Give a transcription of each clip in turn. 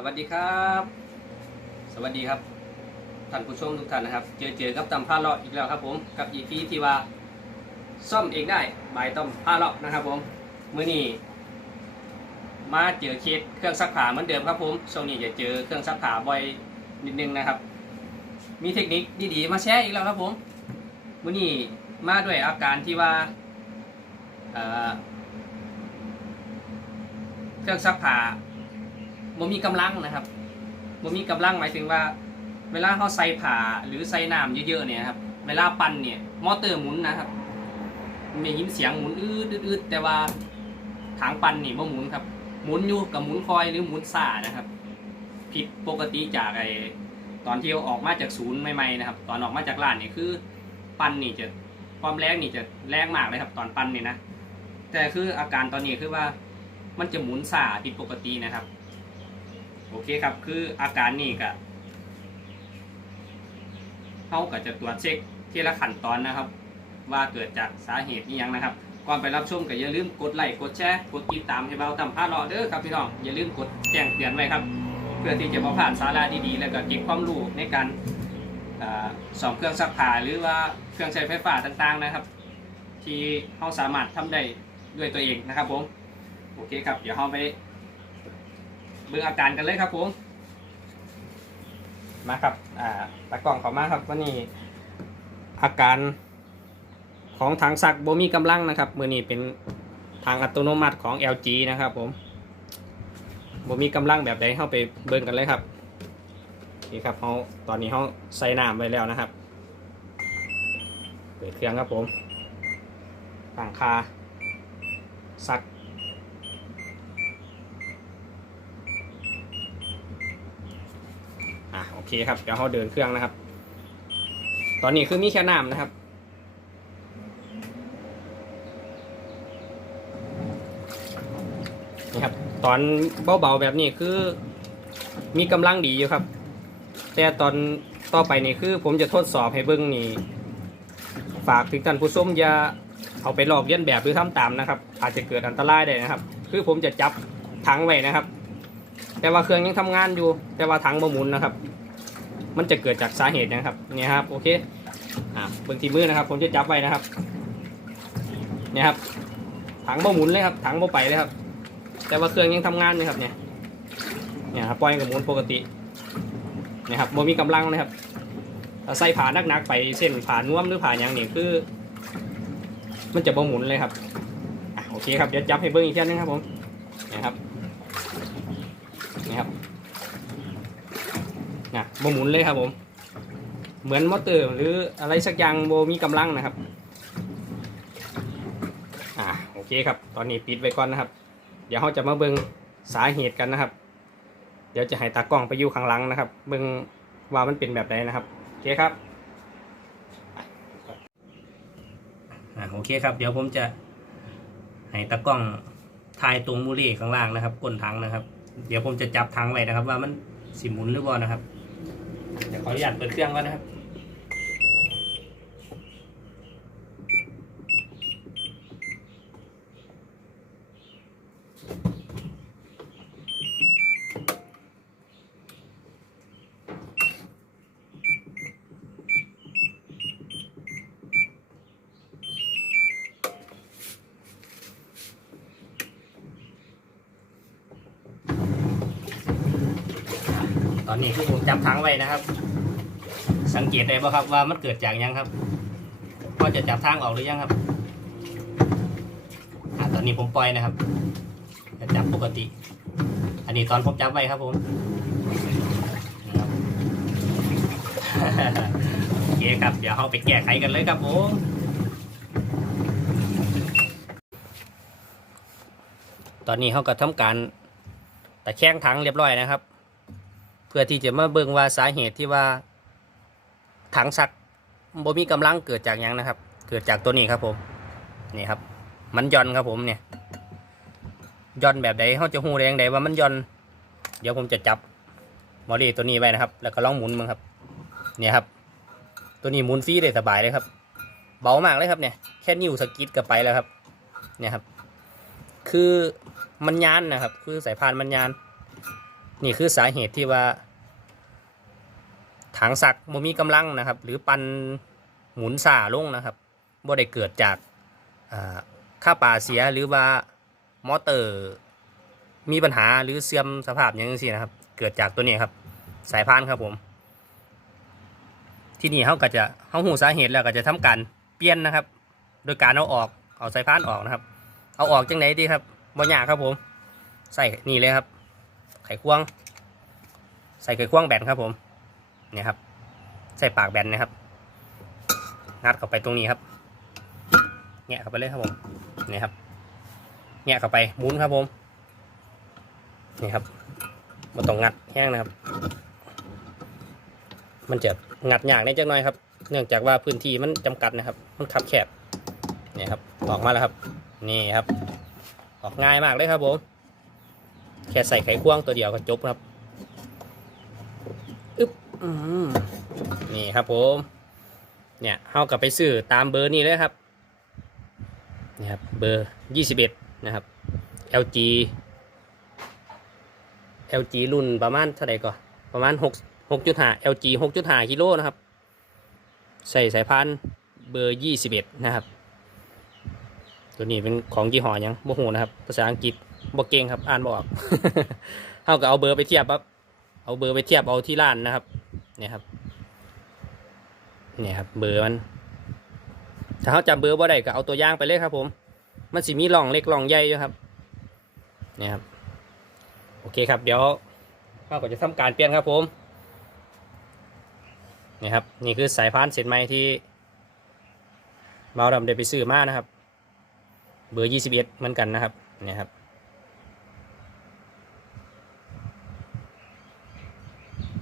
สวัสดีครับ สวัสดีครับท่านผู้ชมทุกท่านนะครับ เจอเจอกับตำผ้าเลาะอีกแล้วครับผมกับอีพีที่ว่าซ่อมเองได้ใบต้มผ้าเลาะนะครับผมมื้อนี้มาเจอเคสเครื่องซักผ้าเหมือนเดิมครับผมช่วงนี้จะเจอเครื่องซักผ้าบ่อยนิดนึงนะครับ มีเทคนิคดีๆมาแชร์อีกแล้วครับผมมื้อนี้มาด้วยอาการที่ว่าเเครื่องซักผ้า บ่มีกำลังนะครับบ่มีกำลังหมายถึงว่า เวลาเขาใส่ผ่าหรือใส่น้ำเยอะๆเนี่ยครับเวลาปั่นเนี่ยมอเตอร์หมุนนะครับมียินเสียงหมุนอืดอืดๆแต่ว่าทางปั่นนี่บ่หมุนครับหมุนอยู่กับหมุนคอยหรือหมุนซ่านะครับ ผิดปกติจากไอตอนที่เอาออกมาจากศูนย์ใหม่ๆนะครับ ตอนออกมาจากร้านนี่คือ ปั่นนี่จะความแรงนี่จะแรงมากเลยครับ ตอนปั่นนี่นะแต่คืออาการตอนนี้คือว่ามันจะหมุนซ่าผิดปกตินะครับ โอเคครับ คืออาการนี่ก็เขาก็จะตรวจเช็คทีละขั้นตอนนะครับ ว่าเกิดจากสาเหตุนี้ยังนะครับ ก่อนไปรับชมก็อย่าลืมกดไลค์กดแชร์กดติดตามให้เบาตำพาดรอเด้อครับพี่น้องอย่าลืมกดแจ้งเตือนไว้ครับ เพื่อที่จะมาผ่านสาระดีๆ แล้วก็เก็บความรู้ในการอสอมเครื่องซักผ้าหรือว่าเครื่องใช้ไฟฟ้าต่างๆนะครับ ที่เขาสามารถทำได้ด้วยตัวเองนะครับผมโอเคครับ เดี๋ยวเราไป เบิ่งอาการกันเลยครับผม มาครับ อ่าตากล้องเขามาครับวันนี้อาการของถังซักบ่มีกำลังนะครับมือนี้เป็นทางอัตโนมัติของ LG นะครับผมบ่มีกำลังแบบใดเข้าไปเบิ่งกันเลยครับนี่ครับเขาตอนนี้เขาใส่น้ำไว้แล้วนะครับเปิดเครื่องครับผมตั้งคาซัก อะโอ เคครับเดี๋ยวเราเดินเครื่องนะครับ ตอนนี้คือมีแค่น้ำนะครับนี่ครับ ตอนเบาๆแบบนี้คือ มีกำลังดีอยู่ครับ แต่ตอนต่อไปนี่คือ ผมจะทดสอบให้เบิ้งนี่ ฝากถึงท่านผู้ชมอย่าเอาไปลอกเลียนแบบหรือทำตามนะครับ อาจจะเกิดอันตรายได้นะครับ คือผมจะจับถังไว้นะครับ แต่ว่าเครื่องยังทำงานอยู่ แต่ว่าถังบ่หมุนนะครับ มันจะเกิดจากสาเหตุนะครับเนี่ยครับโอเคอ่าเบื้องที่มือนะครับ ผมจะจับไว้นะครับเนี่ยครับถังบ่หมุนเลยครับถังบ่ไปเลยครับ แต่ว่าเครื่องยังทำงานอยู่ครับ เนี่ยเนี่ยครับปล่อยกับหมุนปกติเนี่ยครับบ่มีกำลังนะครับถ้าใส่ผ่านักๆไปเส้นผ่าน่วมหรือผ่าอย่างนี้คือ มันจะบ่หมุนเลยครับโอเคครับเดี๋ยวจับให้เบิ้งอีกทีนึงครับผมเนี่ยครับ นี่ครับ นะโมหมุนเลยครับผม เหมือนมอเตอร์หรืออะไรสักอย่างโมมีกำลังนะครับ อ่าโอเคครับ ตอนนี้ปิดไว้ก่อนนะครับ เดี๋ยวเราจะมาเบิ่งสาเหตุกันนะครับ เดี๋ยวจะให้ตากล้องไปอยู่ข้างหลังนะครับ เบิ่งว่ามันเป็นแบบไหนนะครับโอเคครับอ่าโอเคครับ เดี๋ยวผมจะให้ตากล้องถ่ายตรงมูเล่ข้างล่างนะครับก้นถังนะครับ เดี๋ยวผมจะจับถังไว้นะครับ ว่ามันสิหมุนหรือเปล่านะครับ ออนุญาตเปิดเครื่องก่อนนะครับ ตอนนี้คือผมจับถังไว้นะครับ สังเกตได้ป่ะครับว่ามันเกิดจากยังครับพอจะจับทางออกหรือยังครับอตอนนี้ผมปล่อยนะครับจะจับปกติ อันนี้ตอนผมจับไว้ครับผมโอเคครับ เดี๋ยวเราไปแก้ไขกันเลยครับผมตอนนี้เขาก็ทำการตะแคงถังเรียบร้อยนะครับ เพื่อที่จะมาเบิ่งว่าสาเหตุที่ว่า ถังซักบ่มีกำลังเกิดจากยังนะครับ เกิดจากตัวนี้ครับผมนี่ครับ มันย่อนครับผมเนี่ยย่อนแบบใดเขาจะหูแรงใดว่ามันย่อน เดี๋ยวผมจะจับมอลี่ตัวนี้ไว้นะครับ แล้วก็ลองหมุนมึงครับ เนี่ยครับ ตัวนี้หมุนฟรีได้สบายเลยครับ เบามากเลยครับเนี่ยแค่นิ้วสกิดก็ไปแล้วครับ เนี่ยครับ คือมันยานนะครับ คือสายพานมันยาน นี่คือสาเหตุที่ว่า ถังซักบ่มีกำลังนะครับ หรือปันหมุนส่าลงนะครับบ่ได้เกิดจากอ่าค่าป่าเสียหรือว่ามอเตอร์มีปัญหาหรือเสื่อมสภาพอย่างนี้นะครับ เกิดจากตัวนี้ครับ สายพานครับผม ที่นี่เขาก็จะเขาหูสาเหตุแล้วก็จะทำการเปลี่ยนนะครับ โดยการเอาออกเอาสายพานออกนะครับ เอาออกจังไหนดีครับบ่ยากครับผม ใส่นี่เลยครับ ไขควง ใส่ไขควงแบนครับผม นี่ยครับ ใส่ปากแบนนะครับ งัดเข้าไปตรงนี้ครับแงะเข้าไปเลยครับผมนี่ครับแงะเข้าไปหมุนครับผมนี่ครับมาต้องงัดแห้งนะครับ มันจะงัดยากนิดจังหน่อยครับ เนื่องจากว่าพื้นที่มันจำกัดนะครับ มันคับแคบนี่ครับออกมาแล้วครับ นี่ครับ ออกง่ายมากเลยครับผมแค่ใส่ไขควงตัวเดียวก็จบครับอึ๊บ นี่ครับผม เนี่ยเอากลับไปซื้อตามเบอร์นี้เลยครับนี่ครับ เบอร์ยี่สิบเอ็ดนะครับ LG LG รุ่นประมาณเท่าไหร่ก่อนประมาณหกหกจุดห้า LG หกจุดห้ากิโลนะครับ ใส่สายพานเบอร์ยี่สิบเอ็ดนะครับ ตัวนี้เป็นของยี่ห้อยังโมโหนะครับ ภาษาอังกฤษบอกเก่งครับ อ่านบออกเท่ากับเอาเบอร์ไปเทียบครับ เอาเบอร์ไปเทียบเอาที่ร้านนะครับ เนี่ยครับเนี่ยครับเบอร์มัน ถ้าเขาจำเบอร์บ่ได้ก็เอาตัวย่างไปเลยครับ ผม มันสิมีร่องเล็กร่องใหญ่อยู่ครับเนี่ยครับโอเคครับ เดี๋ยวเราก็จะทำการเปลี่ยนครับผมนี่ครับนี่คือสายพานเส้นไม้ที่เมาดำได้ไปซื้อมานะครับ เบอร์ยี่สิบเอ็ดเหมือนกันนะครับเนี่ยครับ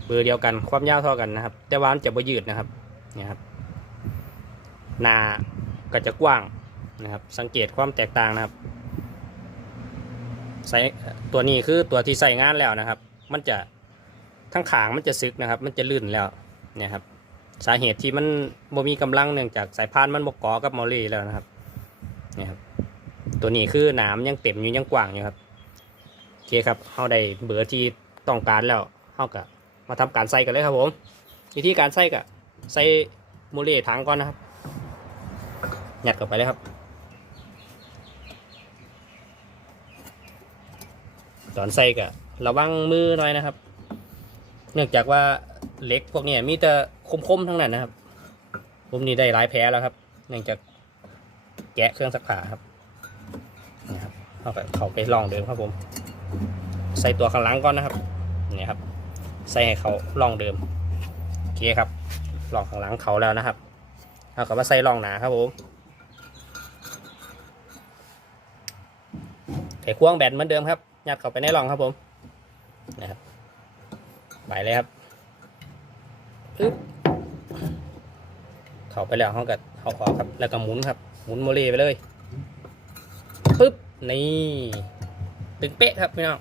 เบอร์เดียวกันความยาวเท่ากันนะครับ แต่ว่ามันจะบ่ยืดนะครับนี่ครับหนาก็จะกว้างนะครับ สังเกตความแตกต่างนะครับใส่ตัวนี้คือตัวที่ใส่งานแล้วนะครับ มันจะทั้งขางมันจะซึกนะครับ มันจะลื่นแล้วเนี่ยครับ สาเหตุที่มันบ่มีกำลังเนื่องจากสายพานมันบกเกอกับมอลลี่แล้วนะครับเนี่ยครับ ตัวนี้คือหนามยังเต็มอยู่ยังกว้างอยู่ครับโอเคครับเข้าได้เบอร์ที่ต้องการแล้วเข้าก็ มาทำการใส่กันเลยครับผม วิธีการใส่ก็ใส่โมเลถังก่อนนะครับหยัดเข้าไปเลยครับ ตอนใส่ก็ระวังมือหน่อยนะครับ เนื่องจากว่าเหล็กพวกนี้มีแต่คมๆทั้งนั้นนะครับ ผมนี่ได้หลายแผลแล้วครับ เนื่องจากแกะเครื่องซักผ้าครับนะครับเอาไปเขาไปลองเดิมครับผม ใส่ตัวข้างหลังก่อนนะครับเนี่ยครับ ใส่ให้เขาลองเดิมโอเคครับลองข้างหลังเขาแล้วนะครับเอากลับมาใส่ลองหนาครับผมไขควงแบนเหมือนเดิมครับยัดเข้าไปในรองครับผมนะครับไปเลยครับปึ๊บเข้าไปแล้วเขากัเขาออครับแล้วก็หมุนครับ หมุนโมเลไปเลยปึ๊บนี่ตึงเป๊ะครับพี่น้อง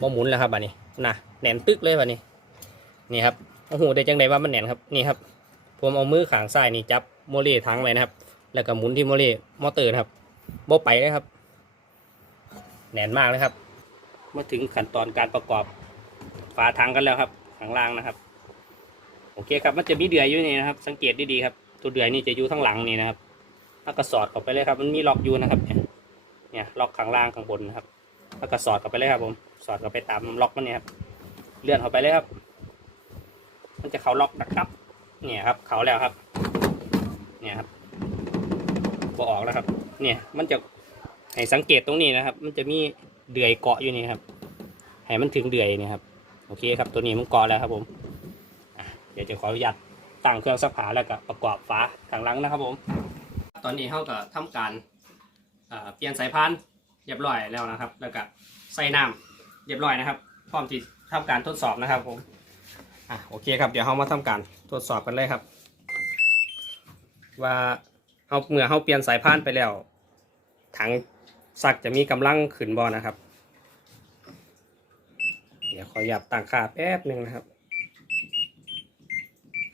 บ่หมุนแล้วครับบัดนี้ นะแหนมตึกเลยบัดนี้นี่ครับโอ้โหได้จังไดว่ามันแหนนครับนี่ครับ ผมเอามือขางซ้ายนี่จับโมเลทั้งไว้นะครับ แล้วก็หมุนที่โมเลมอเตอร์ครับบ่ไปเลยครับ แหนนมากเลยครับมาถึงขั้นตอนการประกอบฝาถังกันแล้วครับข้างล่างนะครับ โอเคครับ มันจะมีเดือยอยู่นี่นะครับ สังเกตดีๆครับ ตัวเดือยนี่จะอยู่ข้างหลังนี่นะครับแล้วก็สอดเข้าไปเลยครับ มันมีล็อกอยู่นะครับ เนี่ยล็อกข้างล่างข้างบนนะครับ แล้วก็สอดเข้าไปเลยครับ ผม สอดเข้าไปตามล็อกมันเนี่ยครับ เลื่อนเข้าไปเลยครับ มันจะเขาล็อกนะครับ เนี่ยครับ เขาแล้วครับ เนี่ยครับบอออกแล้วครับ เนี่ย มันจะให้สังเกตตรงนี้นะครับ มันจะมีเดือยเกาะอยู่นี่ครับ ให้มันถึงเดือยนี่ครับ โอเคครับ ตัวนี้มันเกาะแล้วครับ ผมเดี๋ยวจะขออนุญาตตั้งเครื่องซักผ้าแล้วก็ประกอบฝาข้างหลังนะครับผม ตอนนี้เขาก็ทำการเอ่อเปลี่ยนสายพาน เรียบร้อยแล้วนะครับ แล้วก็ใส่น้ำเรียบร้อยนะครับ พร้อมที่ทำการทดสอบนะครับผมอะโอเคครับเดี๋ยวเรามาทำการทดสอบกันเลยครับ ว่าเขาเมื่อเขาเปลี่ยนสายพานไปแล้ว ถังซักจะมีกำลังขึ้นบ่นะครับ เดี๋ยวขอหยับตั้งค่าแป๊บหนึ่งนะครับ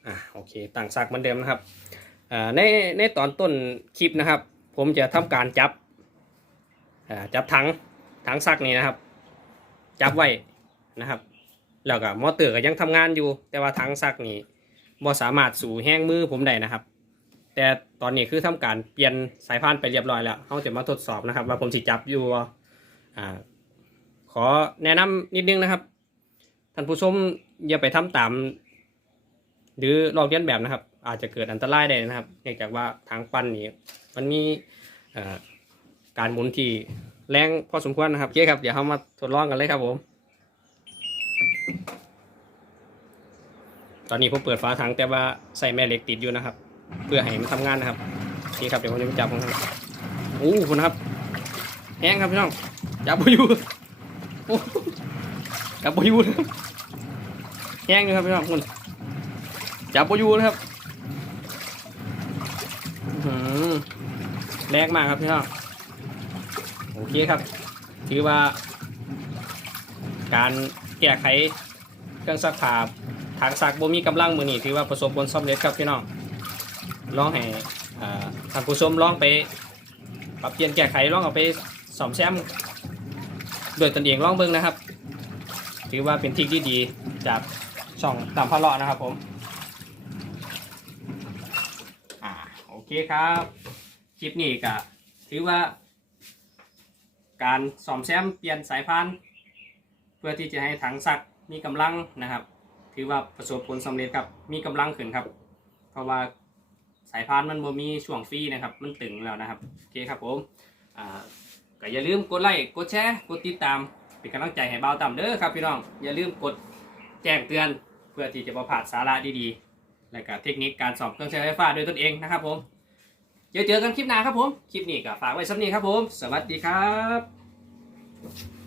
อะโอเคตั้งซักเหมือนเดิมนะครับในในตอนต้นคลิปนะครับ ผมจะทำการจับ จับถังถังซักนี่นะครับ จับไว้นะครับแล้วก็มอเตอร์ก็ยังทำงานอยู่ แต่ว่าถังซักนี่บ่สามารถสู่แห้งมือผมได้นะครับ แต่ตอนนี้คือทำการเปลี่ยนสายพานไปเรียบร้อยแล้วเขาจะมาทดสอบนะครับ ว่าผมสิจับอยู่อ่าขอแนะนำนิดนึงนะครับท่านผู้ชมอย่าไปทำตาม หรือลอกเลียนแบบนะครับ อาจจะเกิดอันตรายได้นะครับเนื่องจากว่าทางปั้นนี้มันมีอ่อ การหมุนที่แรงพอสมควรนะครับโอเคครับเดี๋ยวเรามาทดลองกันเลยครับผม ตอนนี้ผมเปิดฝาถังแต่ว่าใส่แม่เหล็กติดอยู่นะครับ เพื่อให้มันทำงานนะครับนี่ครับเดี๋ยวผมจะไปจับมันครับโอ้คุณนะครับแห้งครับพี่น้องจับไปอยู่โอ้จับไปอยู่นะครับแห้งเลยครับพี่น้องคุณจับไปอยู่นะครับหือแรงมากครับพี่น้อง โอเคครับ ถือว่า การแก้ไขเครื่องซักผ้าทางซักบ่มีกำลังมือนี่ถือว่าประสบผลสำเร็จครับพี่น้องลองให้อ่าท่านผู้ชมลองไป ปรับเปลี่ยนแก้ไขลองเอาไปซ่อมแซมด้วยตนเองลองเบิ่งนะครับ ถือว่าเป็นทริคที่ดีจากช่องตามพะเลาะนะครับผมอ่าโอเคครับ คลิปนี้ก็ถือว่า การซ่อมแซมเปลี่ยนสายพาน เพื่อที่จะให้ถังซักมีกำลังนะครับ ถือว่าประสบผลสำเร็จครับมีกำลังขึ้นครับ เพราะว่าสายพานมันบ่มีช่วงฟรีนะครับ มันตึงแล้วนะครับโอเคครับผมอ่าก็อย่าลืมกดไลค์กดแชร์กดติดตามเป็นกำลังใจให้เบาต่ำเด้อครับพี่น้องอย่าลืมกดแจ้งเตือนเพื่อที่จะประพลาดสาระดีๆ และก็เทคนิคการสอบเครื่องใช้ไฟฟ้าด้วยตนเองนะครับผม เจอเจอกันคลิปหน้าครับผม คลิปนี้ก็ฝากไว้สักนี้ครับผม สวัสดีครับ